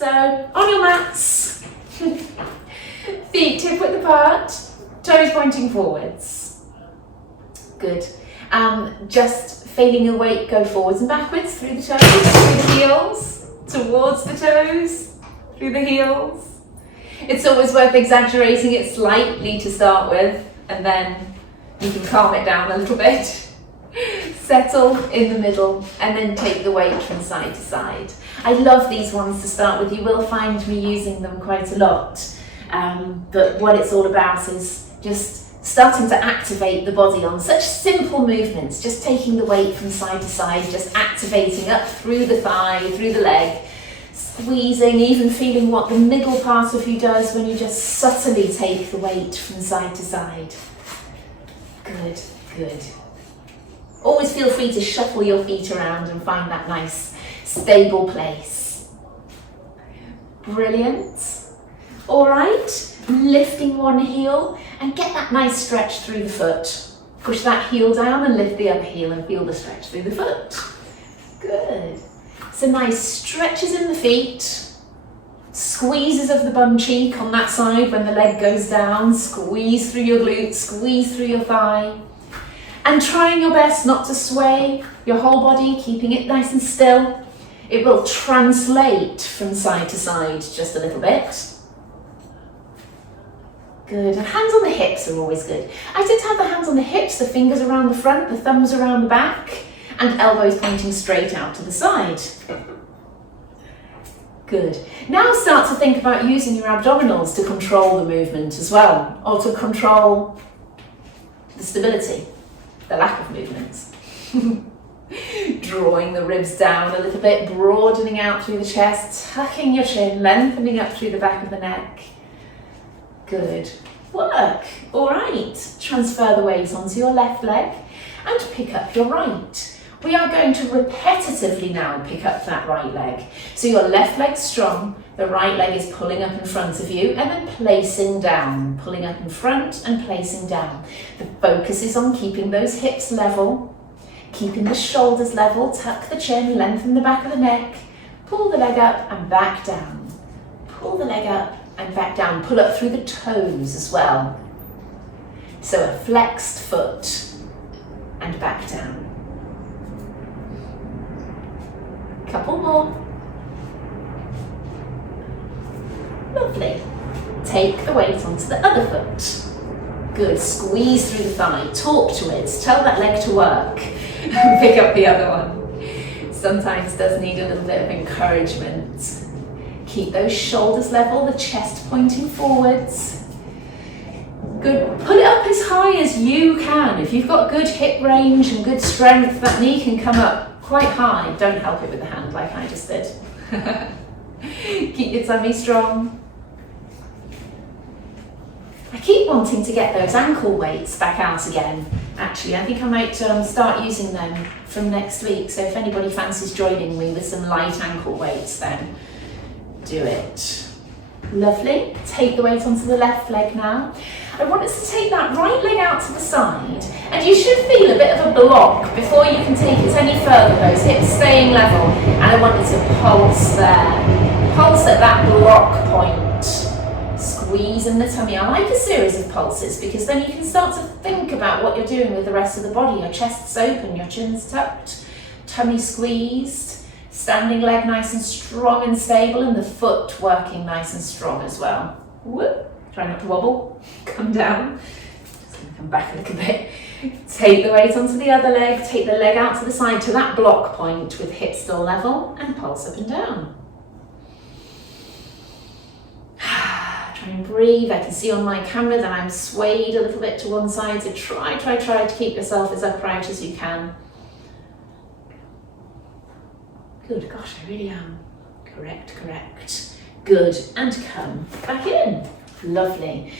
So on your mats, feet hip-width apart, toes pointing forwards. Good. Just feeling your weight go forwards and backwards through the toes, through the heels, towards the toes, through the heels. It's always worth exaggerating it slightly to start with, and then you can calm it down a little bit. Settle in the middle and then take the weight from side to side. I love these ones to start with. You will find me using them quite a lot. But what it's all about is just starting to activate the body on such simple movements, just taking the weight from side to side, just activating up through the thigh, through the leg, squeezing, even feeling what the middle part of you does when you just subtly take the weight from side to side. Good, good. Always feel free to shuffle your feet around and find that nice, stable place. Brilliant. All right, lifting one heel and get that nice stretch through the foot. Push that heel down and lift the other heel and feel the stretch through the foot. Good. So nice stretches in the feet, squeezes of the bum cheek on that side when the leg goes down, squeeze through your glutes, squeeze through your thigh. And trying your best not to sway your whole body, keeping it nice and still. It will translate from side to side just a little bit. Good, and hands on the hips are always good. I did have the hands on the hips, the fingers around the front, the thumbs around the back, and elbows pointing straight out to the side. Good. Now start to think about using your abdominals to control the movement as well, or to control the stability. The lack of movements. Drawing the ribs down a little bit, broadening out through the chest, tucking your chin, lengthening up through the back of the neck. Good work. All right, transfer the weight onto your left leg and pick up your right. We are going to repetitively now pick up that right leg. So your left leg's strong, the right leg is pulling up in front of you and then placing down, pulling up in front and placing down. The focus is on keeping those hips level, keeping the shoulders level, tuck the chin, lengthen the back of the neck, pull the leg up and back down. Pull the leg up and back down, pull up through the toes as well. So a flexed foot and back down. Couple more. Lovely. Take the weight onto the other foot. Good. Squeeze through the thigh. Talk to it. Tell that leg to work. Pick up the other one. Sometimes does need a little bit of encouragement. Keep those shoulders level, the chest pointing forwards. Good. Put it up as high as you can. If you've got good hip range and good strength, that knee can come up quite high. Don't help it with the hand like I just did. Keep your tummy strong. I keep wanting to get those ankle weights back out again. Actually, I think I might start using them from next week. So if anybody fancies joining me with some light ankle weights, then do it. Lovely. Take the weight onto the left leg now. I want us to take that right leg out to the side, and you should feel a bit of a block before you can take it any further, those hips staying level, and I want you to pulse there. Pulse at that block point. Squeeze in the tummy. I like a series of pulses because then you can start to think about what you're doing with the rest of the body. Your chest's open, your chin's tucked, tummy squeezed, standing leg nice and strong and stable, and the foot working nice and strong as well. Whoop. Try not to wobble, come down, just gonna come back a little bit. Take the weight onto the other leg, take the leg out to the side to that block point with hips still level and pulse up and down. Try and breathe. I can see on my camera that I'm swayed a little bit to one side, so try to keep yourself as upright as you can. Good, gosh, I really am. Correct. Good, and come back in. Lovely.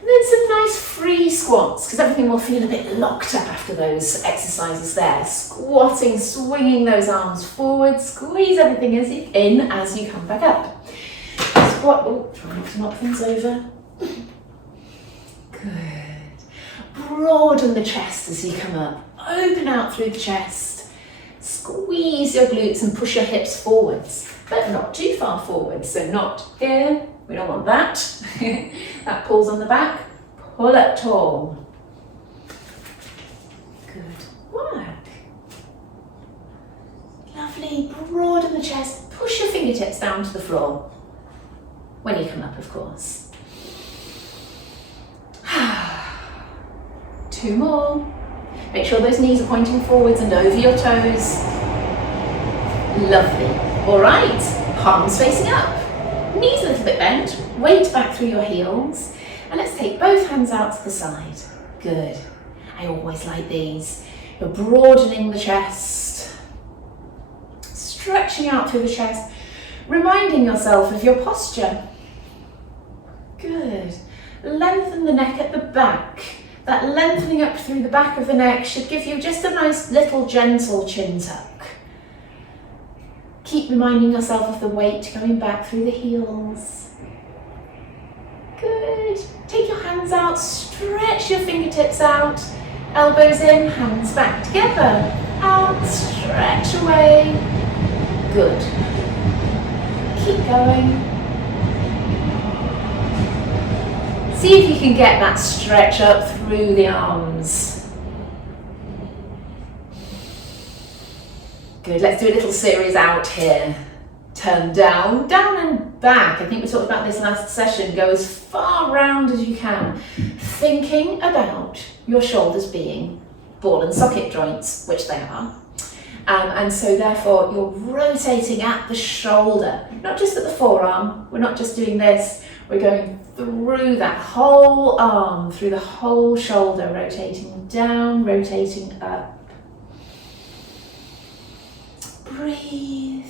And then some nice free squats, because everything will feel a bit locked up after those exercises there. Squatting, swinging those arms forward, squeeze everything in as you come back up. Squat, try not to knock things over. Good. Broaden the chest as you come up. Open out through the chest. Squeeze your glutes and push your hips forwards. but not too far forward. So not here, we don't want that. That pulls on the back, pull up tall. Good work. Lovely, broaden the chest, push your fingertips down to the floor. When you come up, of course. 2 more. Make sure those knees are pointing forwards and over your toes. Lovely. All right, palms facing up. Knees a little bit bent, weight back through your heels. And let's take both hands out to the side. Good. I always like these. You're broadening the chest. Stretching out through the chest. Reminding yourself of your posture. Good. Lengthen the neck at the back. That lengthening up through the back of the neck should give you just a nice little gentle chin tuck. Keep reminding yourself of the weight going back through the heels. Good. Take your hands out, stretch your fingertips out. Elbows in, hands back together. Out, stretch away. Good. Keep going. See if you can get that stretch up through the arms. Good, let's do a little series out here. Turn down, down and back. I think we talked about this last session. Go as far round as you can. Thinking about your shoulders being ball and socket joints, which they are. And so therefore you're rotating at the shoulder, not just at the forearm. We're not just doing this. We're going through that whole arm, through the whole shoulder, rotating down, rotating up. Breathe.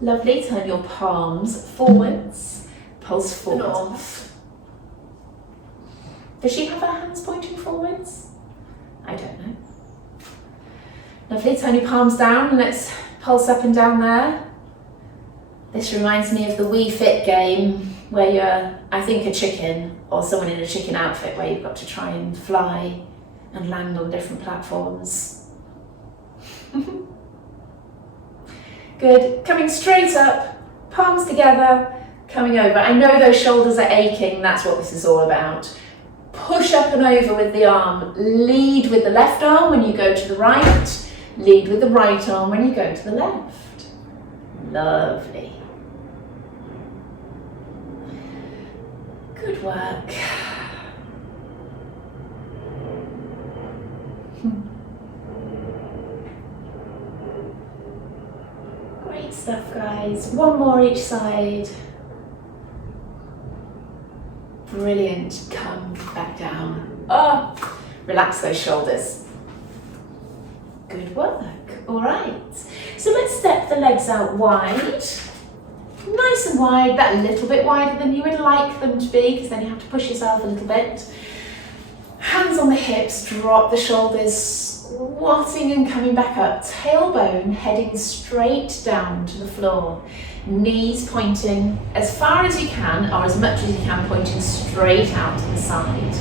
Lovely, turn your palms forwards, pulse forward. Off. Does she have her hands pointing forwards? I don't know. Lovely, turn your palms down and let's pulse up and down there. This reminds me of the Wii Fit game where you're, I think, a chicken or someone in a chicken outfit where you've got to try and fly and land on different platforms. Good, coming straight up, palms together, coming over. I know those shoulders are aching, that's what this is all about. Push up and over with the arm. Lead with the left arm when you go to the right. Lead with the right arm when you go to the left. Lovely. Good work. Great stuff, guys. One more each side. Brilliant. Come back down. Oh, relax those shoulders. Good work. All right. So let's step the legs out wide. Nice and wide, that a little bit wider than you would like them to be, because then you have to push yourself a little bit. Hands on the hips, drop the shoulders, squatting and coming back up. Tailbone heading straight down to the floor. Knees pointing as far as you can, or as much as you can, pointing straight out to the side.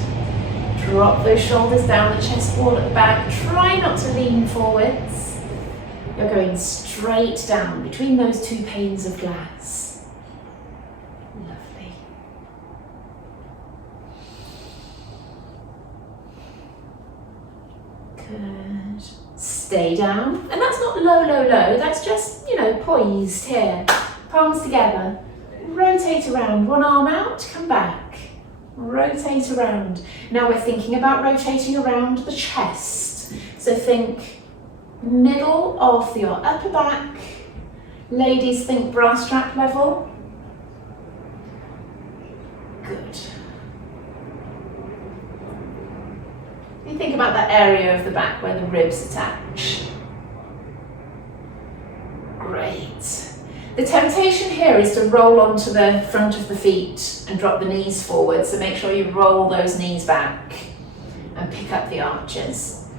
Drop those shoulders down the chest wall at the back. Try not to lean forwards. You're going straight down between those two panes of glass. Lovely. Good. Stay down. And that's not low, low, low. That's just, poised here. Palms together. Rotate around. One arm out, come back. Rotate around. Now we're thinking about rotating around the chest. So think middle of your upper back. Ladies, think bra strap level. Good. You think about that area of the back where the ribs attach. Great. The temptation here is to roll onto the front of the feet and drop the knees forward, so make sure you roll those knees back and pick up the arches.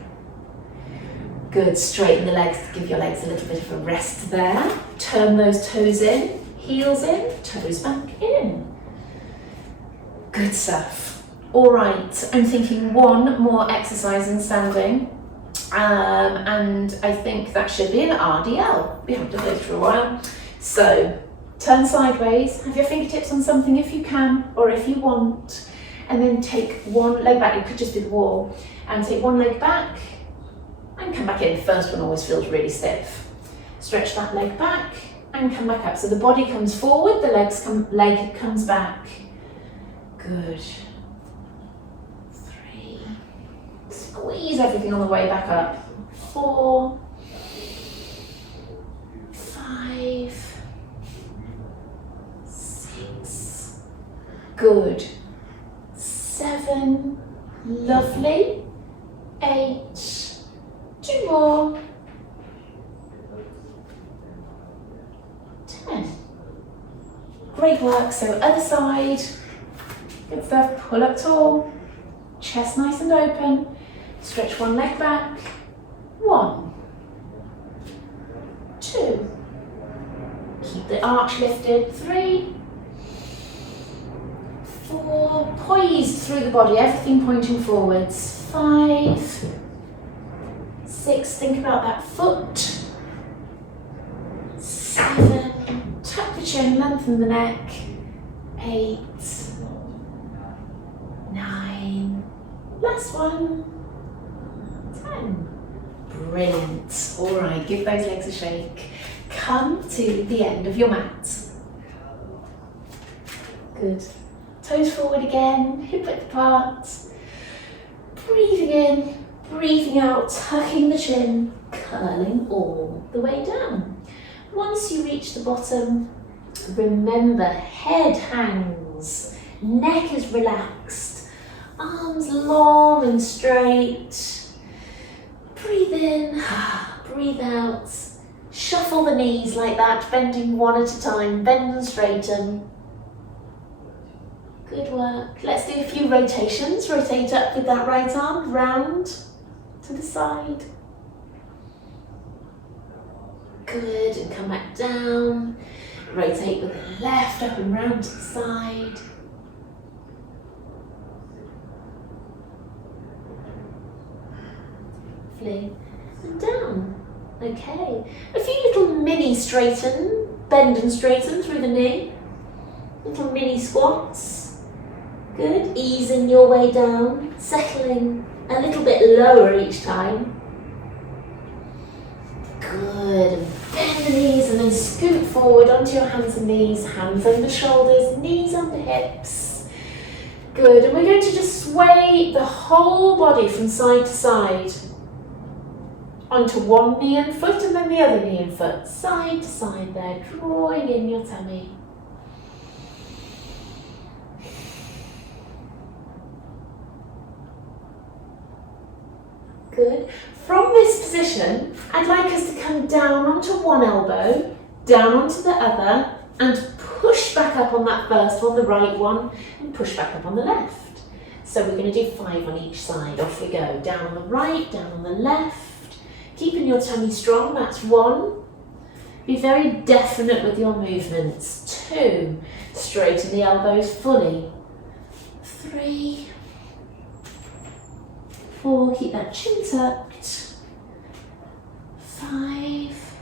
Good, straighten the legs, give your legs a little bit of a rest there. Turn those toes in, heels in, toes back in. Good stuff. All right, I'm thinking one more exercise in standing. And I think that should be an RDL. We haven't done those for a while. So turn sideways, have your fingertips on something if you can or if you want, and then take one leg back. It could just be the wall, and take one leg back and come back in. The first one always feels really stiff. Stretch that leg back and come back up. So the body comes forward, the leg comes back. Good. 3. Squeeze everything on the way back up. 4. 5. 6. Good. 7. Lovely. 8. 2 more. 10. Great work. So other side. Good stuff. Pull up tall. Chest nice and open. Stretch one leg back. 1. 2. Keep the arch lifted. 3. 4. Poised through the body. Everything pointing forwards. 5. 6. Think about that foot. 7. Tuck the chin, lengthen the neck. 8. 9. Last one. 10. Brilliant. All right, give those legs a shake. Come to the end of your mat. Good. Toes forward again, hip width apart. Breathing in, breathing out, tucking the chin, curling all the way down. Once you reach the bottom, remember head hangs, neck is relaxed, arms long and straight. Breathe in, breathe out. Shuffle the knees like that, bending one at a time, bend and straighten. Good work. Let's do a few rotations. Rotate up with that right arm, round to the side. Good, and come back down. Rotate with the left, up and round to the side. Lovely. And down. Okay. A few little mini straighten, bend and straighten through the knee. Little mini squats. Good. Easing your way down, settling a little bit lower each time. Good. And bend the knees and then scoot forward onto your hands and knees, hands under shoulders, knees under hips. Good. And we're going to just sway the whole body from side to side onto one knee and foot and then the other knee and foot, side to side there, drawing in your tummy. Good. From this position, I'd like us to come down onto one elbow, down onto the other, and push back up on that first one, the right one, and push back up on the left. So we're going to do 5 on each side. Off we go. Down on the right, down on the left. Keeping your tummy strong, that's 1. Be very definite with your movements. 2. Straighten the elbows fully. 3. 4. Keep that chin tucked. 5.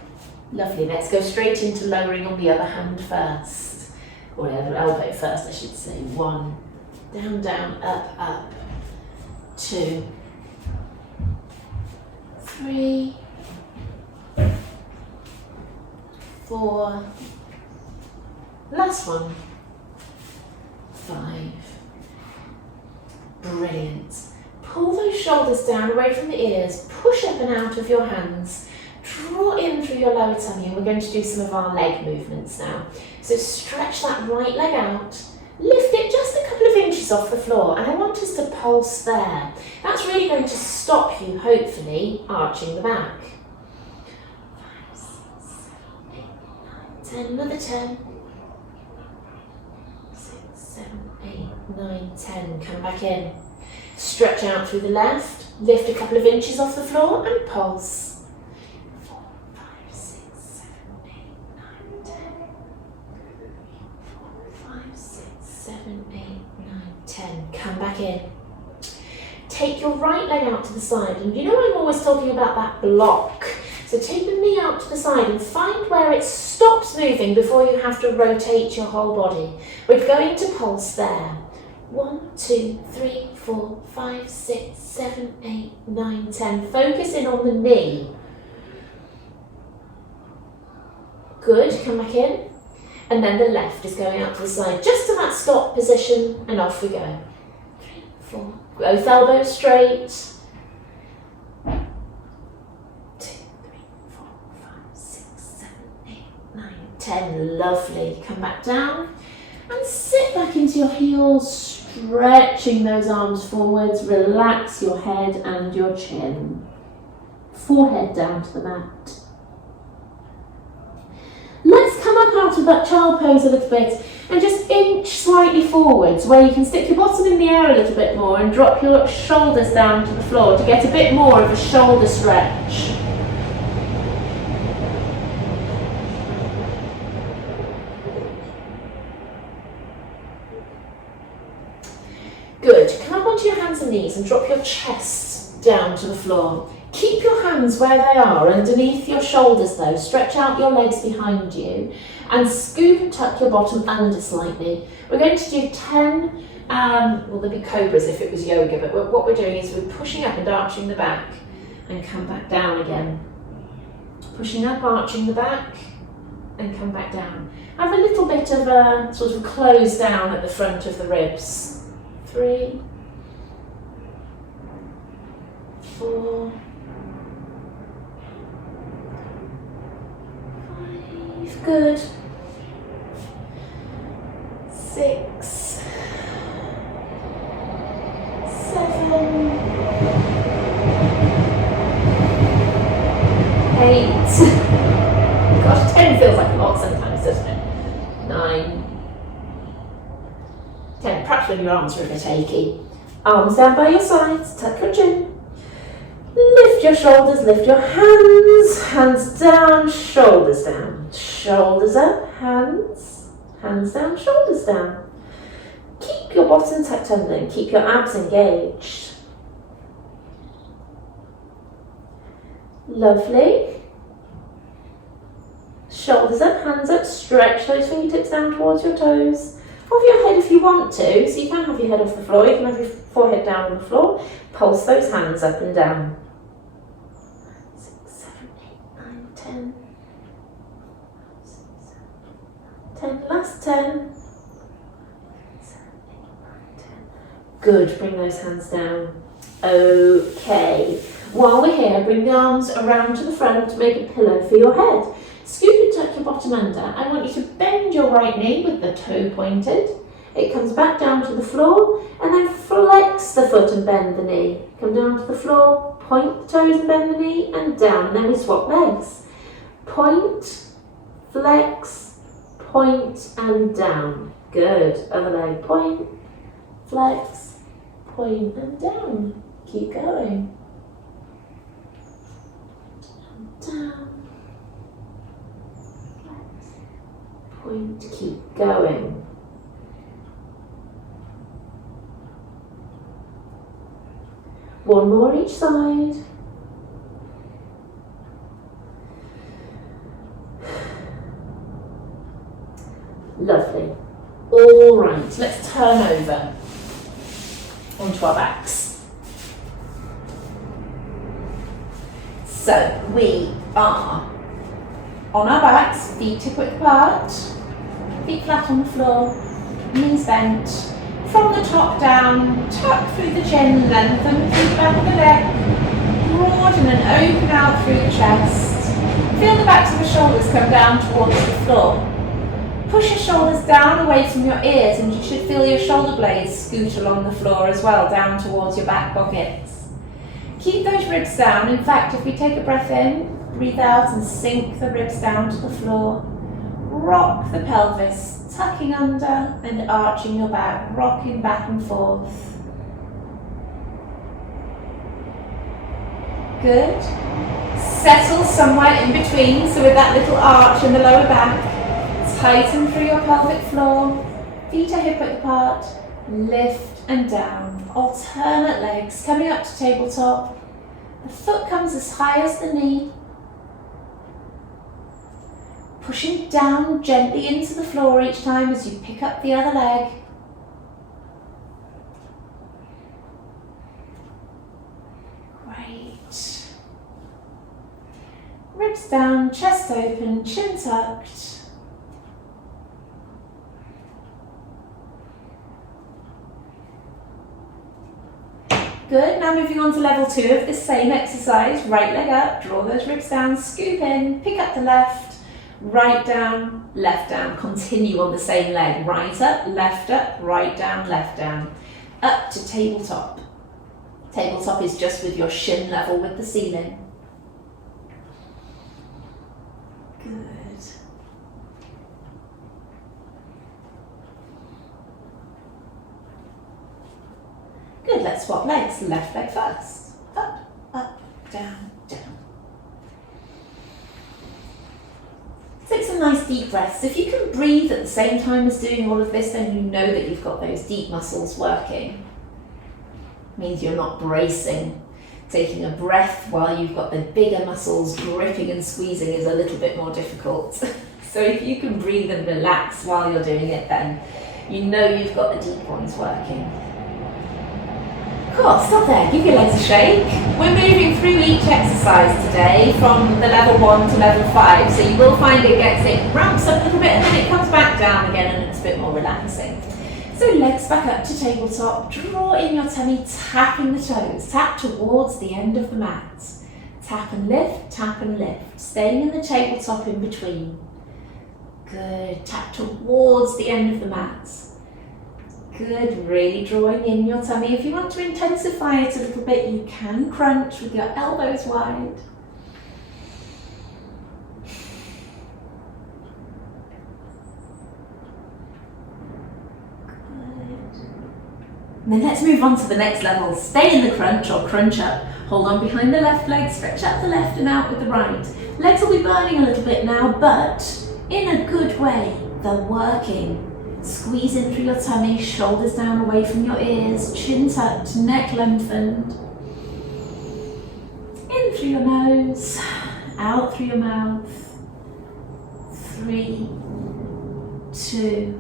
Lovely. Let's go straight into lowering on the other hand first. Or the other elbow first, I should say. 1. Down, down, up, up. 2. 3. 4. Last one. 5. Brilliant. Pull those shoulders down away from the ears. Push up and out of your hands. Draw in through your lower tummy, and we're going to do some of our leg movements now. So stretch that right leg out. Lift it just a couple of inches off the floor, and I want us to pulse there. That's really going to stop you, hopefully, arching the back. 5, 6, 7, 8, 9, 10. Another 10. 6, 7, 8, 9, 10. Come back in. Stretch out through the left. Lift a couple of inches off the floor and pulse. 4, 5, 6, 7, 8, 9, 10. 4, 5, 6, 7, 8, 9, 10. Come back in. take your right leg out to the side. And you know I'm always talking about that block. So take the knee out to the side and find where it stops moving before you have to rotate your whole body. We're going to pulse there. 1, 2, 3, 4, 5, 6, 7, 8, 9, 10. Focus in on the knee. Good, come back in. And then the left is going out to the side, just to that stop position, and off we go. 3, 4, both elbows straight. 2, 3, 4, 5, 6, 7, 8, 9, 10. Lovely. Come back down and sit back into your heels, stretching those arms forwards. Relax your head and your chin. Forehead down to the mat. Let's come up out of that child pose a little bit and just inch slightly forwards, where you can stick your bottom in the air a little bit more and drop your shoulders down to the floor to get a bit more of a shoulder stretch. Good. Come up onto your hands and knees and drop your chest down to the floor. Keep your hands where they are, underneath your shoulders though. Stretch out your legs behind you and scoop and tuck your bottom under slightly. We're going to do 10, well there'd be cobras if it was yoga, but what we're doing is we're pushing up and arching the back and come back down again. Pushing up, arching the back and come back down. Have a little bit of a sort of close down at the front of the ribs. 3, 4, 5, good. 6, 7, 8. Gosh, 10 feels like a lot sometimes, doesn't it? 9, 10. Perhaps when your arms are a bit achy. Arms down by your sides, tuck your chin. Lift your shoulders, lift your hands. Hands down, shoulders down. Shoulders up, hands. Hands down, shoulders down. Keep your bottom tucked under and keep your abs engaged. Lovely. Shoulders up, hands up, stretch those fingertips down towards your toes. Off your head if you want to, so you can have your head off the floor, you can have your forehead down on the floor. Pulse those hands up and down. 6, 7, 8, 9, 10. 10, last 10. 7, 8, 9, 10. Good, bring those hands down. Okay. While we're here, bring the arms around to the front to make a pillow for your head. Scoop and tuck your bottom under. I want you to bend your right knee with the toe pointed. It comes back down to the floor and then flex the foot and bend the knee. Come down to the floor, point the toes and bend the knee and down. And then we swap legs. Point, flex, point and down. Good. Other leg. Point, flex, point and down. Keep going. And down. Point, keep going. One more each side. Lovely. All right, let's turn over onto our backs. So we are on our backs, feet hip width apart, feet flat on the floor, knees bent. From the top down, tuck through the chin, lengthen through the back of the neck, broaden and open out through the chest. Feel the backs of the shoulders come down towards the floor. Push your shoulders down away from your ears and you should feel your shoulder blades scoot along the floor as well, down towards your back pockets. Keep those ribs down. In fact, if we take a breath in, breathe out and sink the ribs down to the floor. Rock the pelvis, tucking under and arching your back, rocking back and forth. Good. Settle somewhere in between, so with that little arch in the lower back, tighten through your pelvic floor, feet are hip width apart, lift and down. Alternate legs, coming up to tabletop. The foot comes as high as the knee. Pushing down gently into the floor each time as you pick up the other leg. Great. Ribs down, chest open, chin tucked. Good, now moving on to level 2 of this same exercise. Right leg up, draw those ribs down, scoop in, pick up the left, right down, left down. Continue on the same leg. Right up, right down, left down. Up to tabletop. Tabletop is just with your shin level with the ceiling. Good. Good, let's swap legs. Left leg first. Up, down, down. Take some nice deep breaths. If you can breathe at the same time as doing all of this, then you know that you've got those deep muscles working. It means you're not bracing. Taking a breath while you've got the bigger muscles gripping and squeezing is a little bit more difficult. So if you can breathe and relax while you're doing it, then you know you've got the deep ones working. Cool, stop there, give your legs a shake. We're moving through each exercise today from the level 1 to level 5, so you will find it ramps up a little bit and then it comes back down again and it's a bit more relaxing. So legs back up to tabletop, draw in your tummy, tapping the toes, tap towards the end of the mat. Tap and lift, staying in the tabletop in between. Good, tap towards the end of the mat. Good, really drawing in your tummy. If you want to intensify it a little bit, you can crunch with your elbows wide. Good. And then let's move on to the next level. Stay in the crunch or crunch up. Hold on behind the left leg, stretch out the left and out with the right. Legs will be burning a little bit now, but in a good way. They're working. Squeeze in through your tummy, shoulders down away from your ears, chin tucked, neck lengthened. In through your nose, out through your mouth. 3, 2,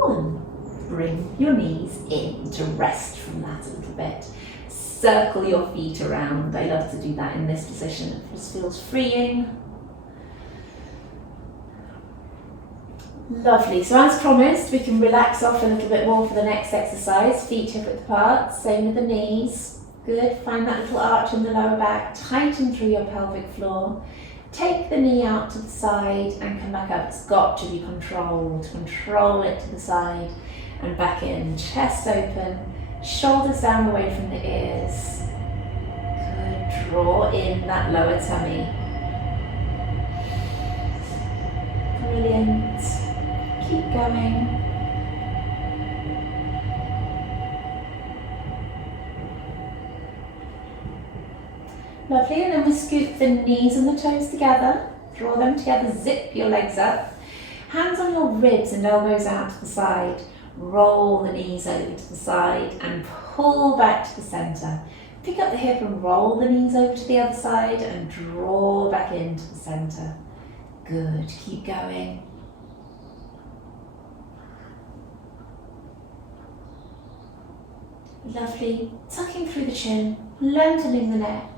1. Bring your knees in to rest from that a little bit. Circle your feet around. I love to do that in this position. It just feels freeing. Lovely, so as promised, we can relax off a little bit more for the next exercise. Feet hip width apart, same with the knees. Good, find that little arch in the lower back, tighten through your pelvic floor. Take the knee out to the side and come back up. It's got to be controlled. Control it to the side and back in. Chest open, shoulders down away from the ears. Good, draw in that lower tummy. Brilliant. Keep going. Lovely, and then we scoop the knees and the toes together. Draw them together, zip your legs up. Hands on your ribs and elbows out to the side. Roll the knees over to the side and pull back to the centre. Pick up the hip and roll the knees over to the other side and draw back into the centre. Good, keep going. Lovely, tucking through the chin, lengthening the neck.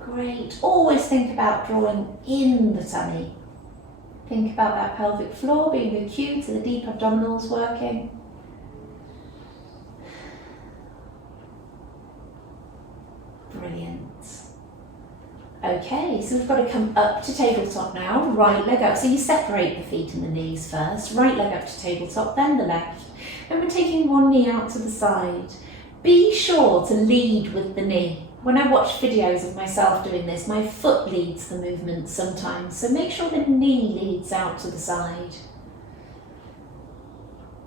Great, always think about drawing in the tummy. Think about that pelvic floor being the cue to the deep abdominals working. Brilliant. Okay, so we've got to come up to tabletop now, right leg up. So you separate the feet and the knees first, right leg up to tabletop, then the left. Then we're taking one knee out to the side. Be sure to lead with the knee. When I watch videos of myself doing this, my foot leads the movement sometimes, so make sure the knee leads out to the side.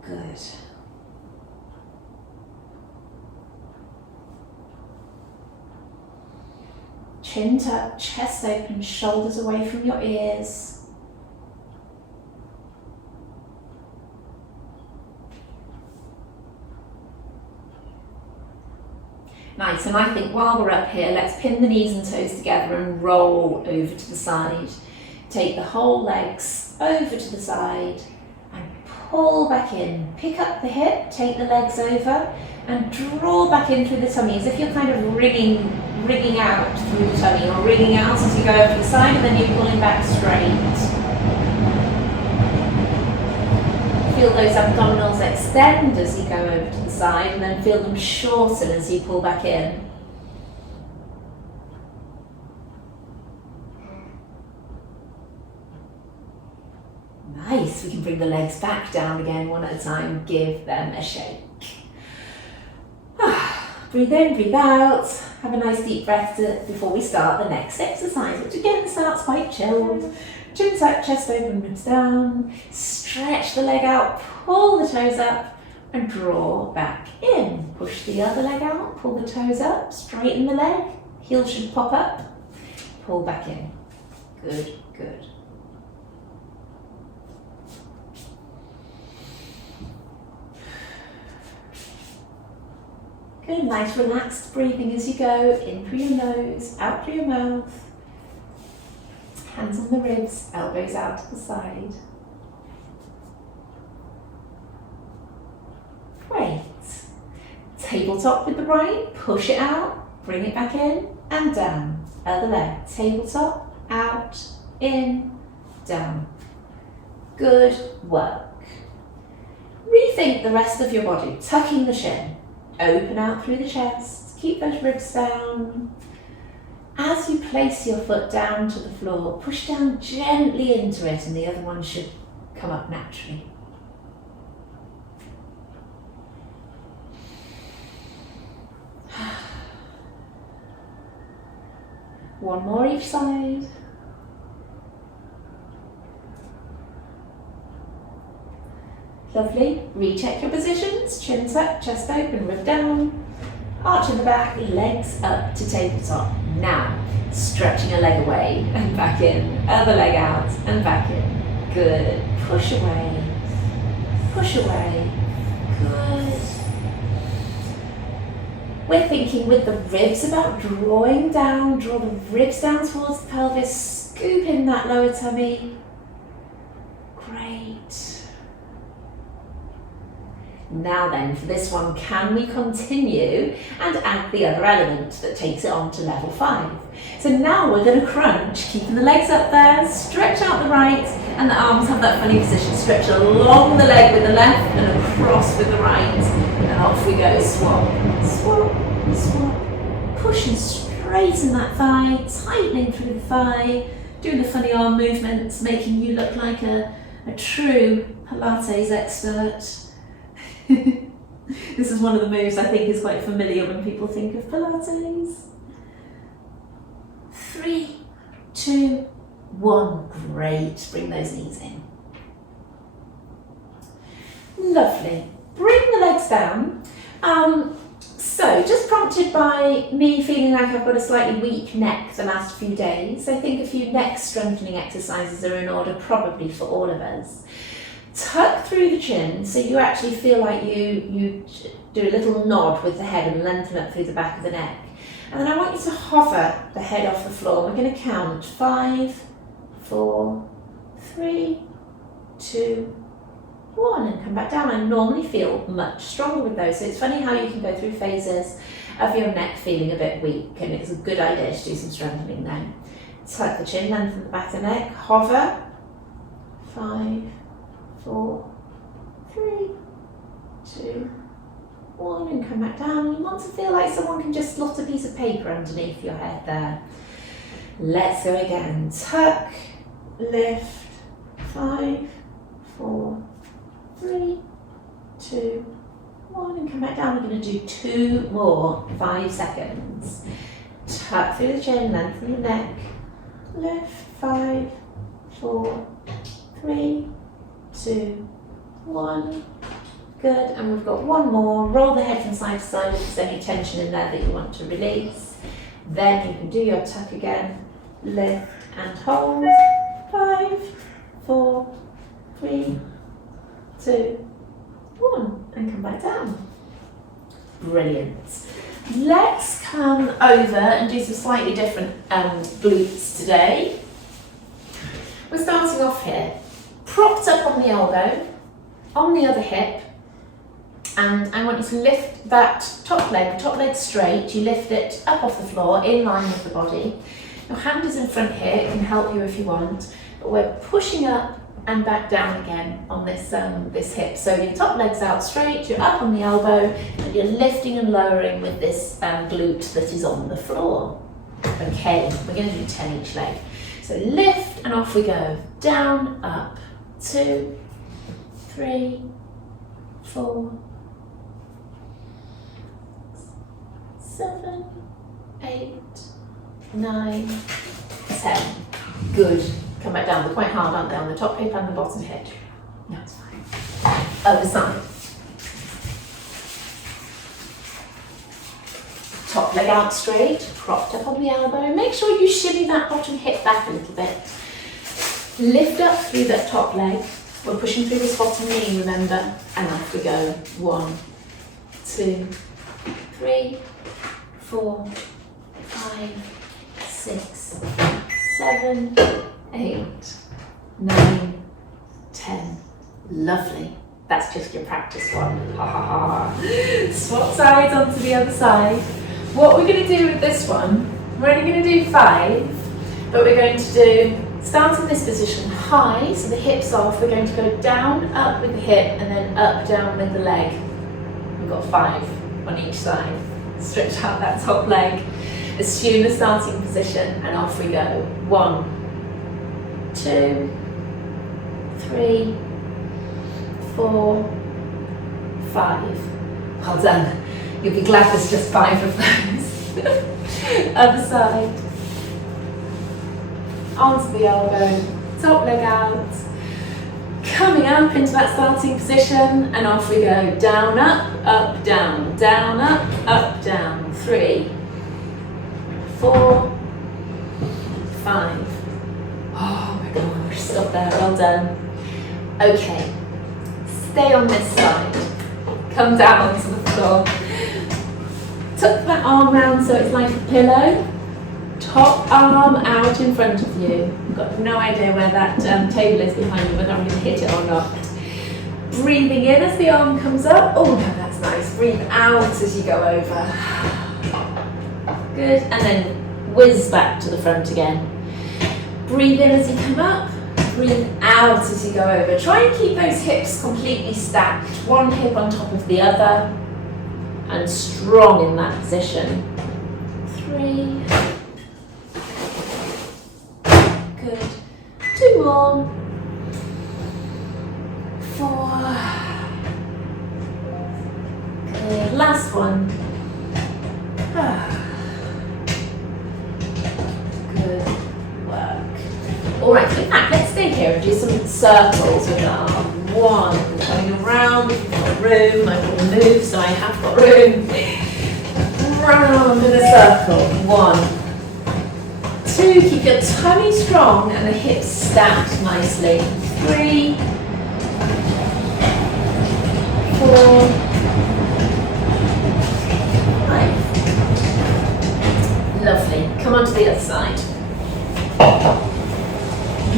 Good. Chin tucked, chest open, shoulders away from your ears. Nice, and I think while we're up here, let's pin the knees and toes together and roll over to the side. Take the whole legs over to the side and pull back in. Pick up the hip, take the legs over and draw back in through the tummy as if you're kind of wrigging out through the tummy, or wrigging out as you go over to the side, and then you're pulling back straight. Feel those abdominals extend as you go over to the side, and then feel them shorten as you pull back in. Nice, we can bring the legs back down again one at a time, give them a shake. Breathe in, breathe out, have a nice deep breath before we start the next exercise, which again starts quite chilled. Chin tuck, chest open, ribs down, stretch the leg out, pull the toes up and draw back in. Push the other leg out, pull the toes up, straighten the leg, heel should pop up, pull back in. Good, good. Good, nice relaxed breathing as you go, in through your nose, out through your mouth. Hands on the ribs, elbows out to the side. Great. Tabletop with the right, push it out, bring it back in and down. Other leg, tabletop, out, in, down. Good work. Rethink the rest of your body, tucking the chin. Open out through the chest, keep those ribs down. As you place your foot down to the floor, push down gently into it and the other one should come up naturally. One more each side. Lovely. Recheck your positions. Chin tuck, chest open, rib down. Arch in the back, legs up to tabletop. Now, stretching a leg away and back in. Other leg out and back in. Good. Push away. Push away. Good. We're thinking with the ribs about drawing down. Draw the ribs down towards the pelvis. Scoop in that lower tummy. Great. Now then, for this one, can we continue and add the other element that takes it on to level 5? So now we're going to crunch, keeping the legs up there, stretch out the right, and the arms have that funny position. Stretch along the leg with the left and across with the right, and off we go. Swap, swap, swap. Push and straighten that thigh, tightening through the thigh, doing the funny arm movements, making you look like a true Pilates expert. This is one of the moves I think is quite familiar when people think of Pilates. 3, 2, 1. Great. Bring those knees in. Lovely. Bring the legs down. So just prompted by me feeling like I've got a slightly weak neck the last few days, I think a few neck strengthening exercises are in order probably for all of us. Tuck through the chin so you actually feel like you do a little nod with the head and lengthen up through the back of the neck. And then I want you to hover the head off the floor. We're going to count 5, 4, 3, 2, 1 and come back down. I normally feel much stronger with those. So it's funny how you can go through phases of your neck feeling a bit weak, and it's a good idea to do some strengthening then. Tuck the chin, lengthen the back of the neck, hover, 5, 4, 3, 2, 1 and come back down. You want to feel like someone can just slot a piece of paper underneath your head there. Let's go again. Tuck, lift, 5, 4, 3, 2, 1 and come back down. We're going to do 2 more, 5 seconds. Tuck through the chin, lengthen the neck, lift, 5, 4, 3, 2, 1. Good, and we've got 1 more. Roll the head from side to side if there's any tension in there that you want to release. Then you can do your tuck again. Lift and hold. 5, 4, 3, 2, 1. And come back down. Brilliant. Let's come over and do some slightly different glutes today. We're starting off here, propped up on the elbow, on the other hip, and I want you to lift that top leg straight. You lift it up off the floor, in line with the body. Your hand is in front here, it can help you if you want, but we're pushing up and back down again on this this hip. So your top leg's out straight, you're up on the elbow, and you're lifting and lowering with this glute that is on the floor. Okay, we're going to do 10 each leg. So lift and off we go. Down, up, 2, 3, 4, 7, 8, 9, 10. Good. Come back down. They're quite hard, aren't they? On the top hip and the bottom hip. No, it's fine. Other side. Top leg out straight, propped up on the elbow. Make sure you shimmy that bottom hip back a little bit. Lift up through that top leg. We're pushing through this bottom knee, remember? And off we go. 1, 2, 3, 4, 5, 6, 7, 8, 9, 10. Lovely. That's just your practice one. Ha ha ha. Swap sides onto the other side. What we're going to do with this one, we're only going to do 5, but we're going to do, start in this position high, so the hip's off. We're going to go down, up with the hip, and then up, down with the leg. We've got 5 on each side. Stretch out that top leg. Assume the starting position, and off we go. 1, 2, 3, 4, 5. Well done. You'll be glad there's just 5 of those. Other side. Onto the elbow, top leg out. Coming up into that starting position, and off we go. Down, up, down, down, up, down. 3, 4, 5. Oh my gosh, stop there, well done. Okay, stay on this side. Come down to the floor. Tuck that arm round so it's like a pillow. Top arm out in front of you. I've got no idea where that table is behind you, whether I'm going to hit it or not. Breathing in as the arm comes up. Oh no, that's nice. Breathe out as you go over. Good, and then whiz back to the front again. Breathe in as you come up. Breathe out as you go over. Try and keep those hips completely stacked. One hip on top of the other. And strong in that position. 3. Good. 2 more. 4. Good. Last one. Good work. Alright, in fact, let's stay here and do some circles with our arm. 1, coming around, if you've got room, I will move so I have got room. Round in a circle. 1, 2, keep your tummy strong and the hips stacked nicely. 3, 4, 5. Lovely. Come on to the other side.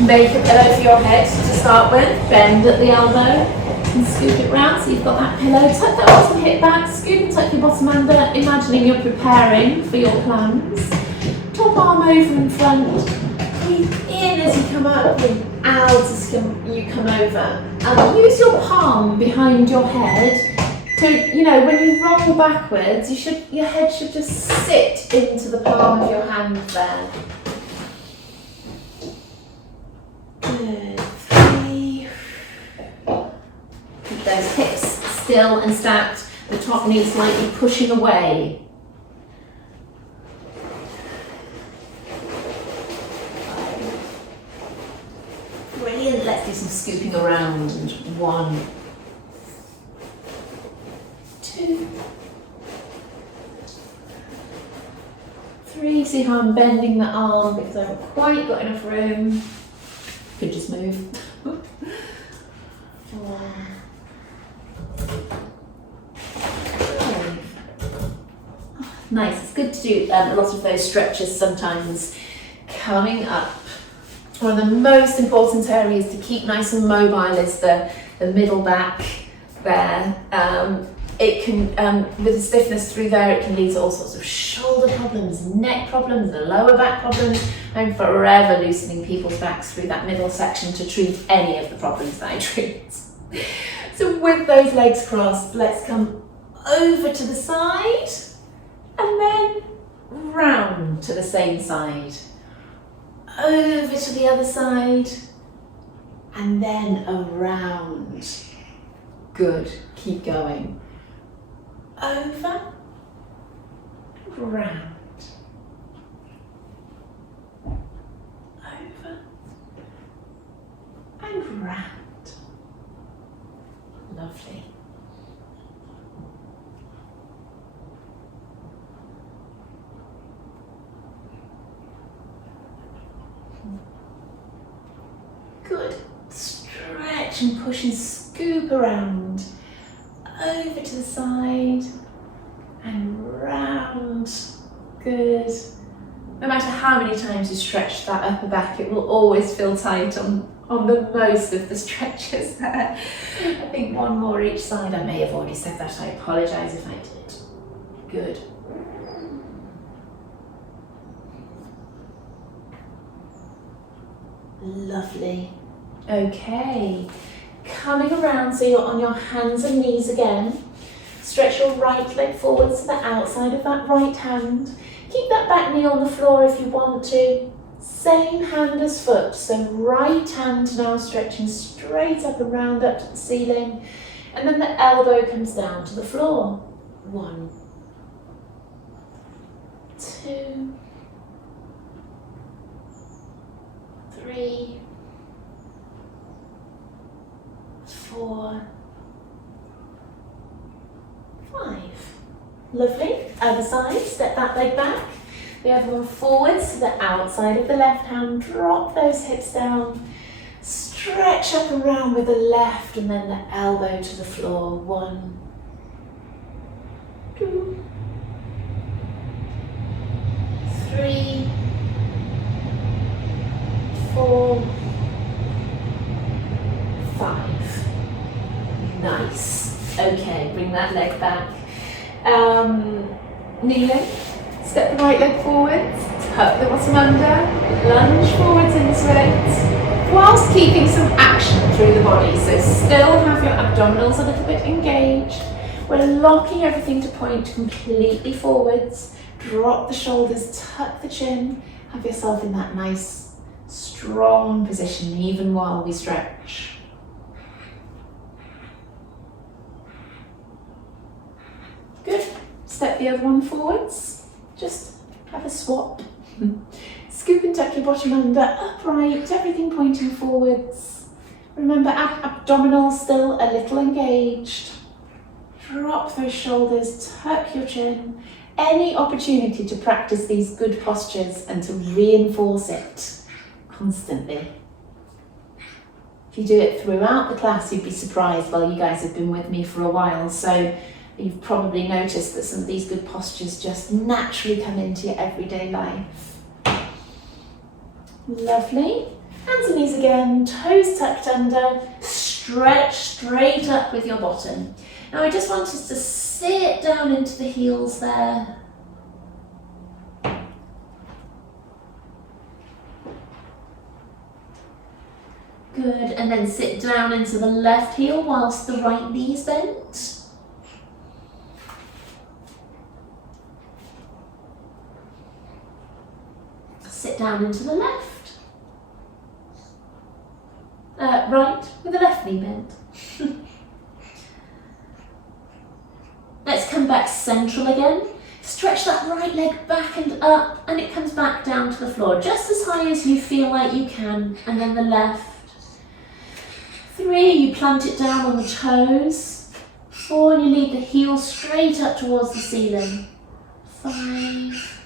Make a pillow for your head to start with. Bend at the elbow and scoop it round so you've got that pillow. Tuck that bottom hip back, scoop and tuck your bottom under, imagining you're preparing for your plans. Top arm over in front. Breathe in as you come up, breathe out as you come over. And use your palm behind your head. So, you know, when you roll backwards, your head should just sit into the palm of your hand there. Good. 3. Keep those hips still and stacked. The top knee slightly pushing away. 5. Brilliant. Let's do some scooping around. 1, 2, 3. See how I'm bending the arm because I haven't quite got enough room. Could just move. 4, 5. Nice. It's good to do a lot of those stretches sometimes. Coming up. One of the most important areas to keep nice and mobile is the middle back there. It can, with the stiffness through there, it can lead to all sorts of shoulder problems, neck problems, lower back problems. I'm forever loosening people's backs through that middle section to treat any of the problems that I treat. So with those legs crossed, let's come over to the side and then round to the same side. Over to the other side and then around. Good, keep going. Over, round. Over and round. Lovely. Good. Stretch and push and scoop around. Over to the side and round. Good. No matter how many times you stretch that upper back, it will always feel tight on the most of the stretches there. I think one more each side. I may have already said that. I apologise if I did. Good. Lovely. Okay, coming around so you're on your hands and knees again. Stretch your right leg forwards to the outside of that right hand. Keep that back knee on the floor if you want to. Same hand as foot, so right hand now stretching straight up and round up to the ceiling. And then the elbow comes down to the floor. 1, 2, 3, 4, 5. Lovely. Other side, step that leg back. The other one forwards to the outside of the left hand. Drop those hips down. Stretch up and round with the left and then the elbow to the floor. 1, 2, 3, 4, 5. Nice. Okay, bring that leg back. Kneeling. Step the right leg forwards. Tuck the bottom under. Lunge forwards into it. Whilst keeping some action through the body. So still have your abdominals a little bit engaged. We're locking everything to point completely forwards. Drop the shoulders, tuck the chin. Have yourself in that nice, strong position even while we stretch. Good. Step the other one forwards. Just have a swap. Scoop and tuck your bottom under, upright, everything pointing forwards. Remember, abdominals still a little engaged. Drop those shoulders, tuck your chin. Any opportunity to practice these good postures and to reinforce it constantly. If you do it throughout the class, you'd be surprised. Well, you guys have been with me for a while, so you've probably noticed that some of these good postures just naturally come into your everyday life. Lovely. Hands and knees again, toes tucked under, stretch straight up with your bottom. Now I just want us to sit down into the heels there. Good, and then sit down into the left heel whilst the right knee's bent. Sit down into the left. Right, with the left knee bent. Let's come back central again. Stretch that right leg back and up, and it comes back down to the floor, just as high as you feel like you can, and then the left. 3, you plant it down on the toes. 4, and you lead the heel straight up towards the ceiling. 5,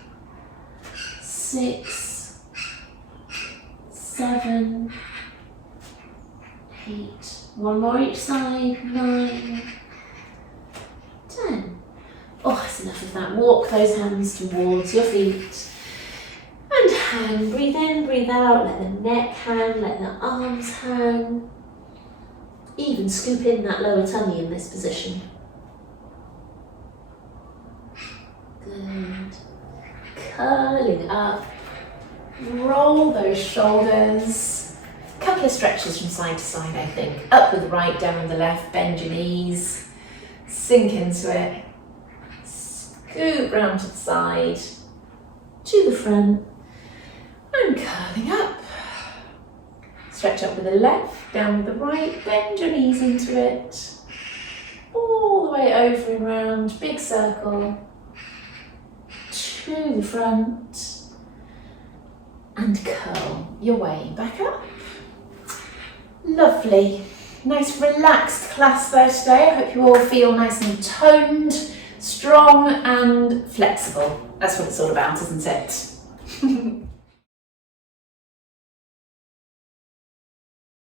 6, 7, 8, one more each side, 9, 10. Oh, that's enough of that. walk those hands towards your feet. And hang, breathe in, breathe out, let the neck hang, let the arms hang. Even scoop in that lower tummy in this position. Good. Curling up, roll those shoulders. A couple of stretches from side to side, I think. Up with the right, down with the left, bend your knees, sink into it. Scoop round to the side, to the front, and curling up. Stretch up with the left, down with the right, bend your knees into it. All the way over and round, big circle. To the front. And curl your way back up. Lovely. Nice relaxed class there today. I hope you all feel nice and toned, strong and flexible. That's what it's all about, isn't it?